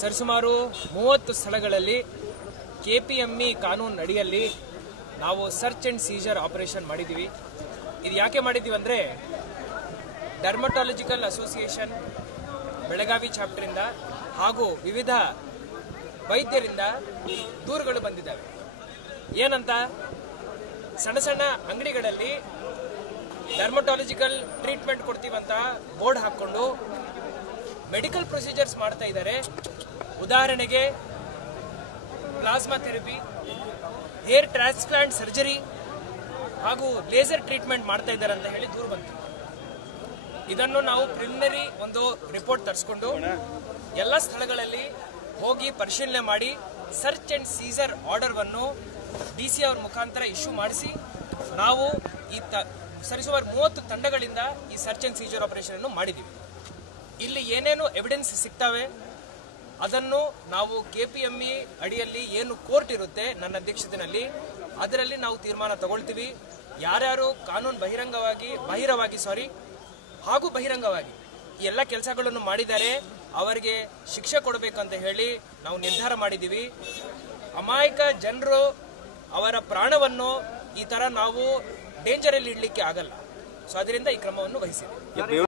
ಸರಿಸುಮಾರು 30 ಸ್ಥಳಗಳಲ್ಲಿ ಕೆಪಿಎಂಇ ಕಾನೂನು ಅಡಿಯಲ್ಲಿ ನಾವು ಸರ್ಚ್ ಅಂಡ್ ಸೀಜರ್ ಆಪರೇಷನ್ ಮಾಡಿದ್ದೀವಿ. ಇದು ಯಾಕೆ ಮಾಡಿದ್ದೀವಿ ಅಂದರೆ ಡರ್ಮಟಾಲಜಿಕಲ್ ಅಸೋಸಿಯೇಷನ್ ಬೆಳಗಾವಿ ಚಾಪ್ಟರಿಂದ ಹಾಗೂ ವಿವಿಧ ವೈದ್ಯರಿಂದ ದೂರುಗಳು ಬಂದಿದ್ದಾವೆ. ಏನಂತ, ಸಣ್ಣ ಸಣ್ಣ ಅಂಗಡಿಗಳಲ್ಲಿ ಡರ್ಮಟಾಲಜಿಕಲ್ ಟ್ರೀಟ್ಮೆಂಟ್ ಕೊಡ್ತೀವಂತ ಬೋರ್ಡ್ ಹಾಕ್ಕೊಂಡು ಮೆಡಿಕಲ್ ಪ್ರೊಸೀಜರ್ಸ್ ಮಾಡ್ತಾ ಇದ್ದಾರೆ. ಉದಾಹರಣೆಗೆ plasma therapy, hair transplant surgery ಹಾಗೂ ಲೇಸರ್ ಟ್ರೀಟ್ಮೆಂಟ್ ಮಾಡ್ತಾ ಇದ್ದಾರೆ ಅಂತ ಹೇಳಿ ದೂರು ಬಂತು. ಇದನ್ನು ನಾವು ಪ್ರಿಲಿಮಿನರಿ ಒಂದು ರಿಪೋರ್ಟ್ ತರಿಸ್ಕೊಂಡು ಎಲ್ಲ ಸ್ಥಳಗಳಲ್ಲಿ ಹೋಗಿ ಪರಿಶೀಲನೆ ಮಾಡಿ ಸರ್ಚ್ ಅಂಡ್ ಸೀಸರ್ ಆರ್ಡರ್ವನ್ನು DC ಅವರ ಮುಖಾಂತರ ಇಶ್ಯೂ ಮಾಡಿಸಿ ನಾವು ಈ ಸರಿಸುಮಾರು 30 ತಂಡಗಳಿಂದ ಈ ಸರ್ಚ್ ಅಂಡ್ ಸೀಜರ್ ಆಪರೇಷನ್ ಅನ್ನು ಮಾಡಿದ್ದೀವಿ. ಇಲ್ಲಿ ಏನೇನು ಎವಿಡೆನ್ಸ್ ಸಿಗ್ತವೆ ಅದನ್ನು ನಾವು ಕೆಪಿಎಂಇ ಅಡಿಯಲ್ಲಿ ಏನು ಕೋರ್ಟ್ ಇರುತ್ತೆ ನನ್ನ ಅಧ್ಯಕ್ಷತೆಯಲ್ಲಿ ಅದರಲ್ಲಿ ನಾವು ತೀರ್ಮಾನ ತಗೊಳ್ತೀವಿ. ಯಾರ್ಯಾರು ಕಾನೂನು ಬಹಿರಂಗವಾಗಿ ಈ ಎಲ್ಲ ಕೆಲಸಗಳನ್ನು ಮಾಡಿದ್ದಾರೆ ಅವರಿಗೆ ಶಿಕ್ಷೆ ಕೊಡಬೇಕಂತ ಹೇಳಿ ನಾವು ನಿರ್ಧಾರ ಮಾಡಿದ್ದೀವಿ. ಅಮಾಯಕ ಜನರು ಅವರ ಪ್ರಾಣವನ್ನು ಈ ತರ ನಾವು ಡೇಂಜರಲ್ಲಿ ಇಡಲಿಕ್ಕೆ ಆಗಲ್ಲ. ಸೊ ಅದರಿಂದ ಈ ಕ್ರಮವನ್ನು ವಹಿಸಿದ್ದೀವಿ.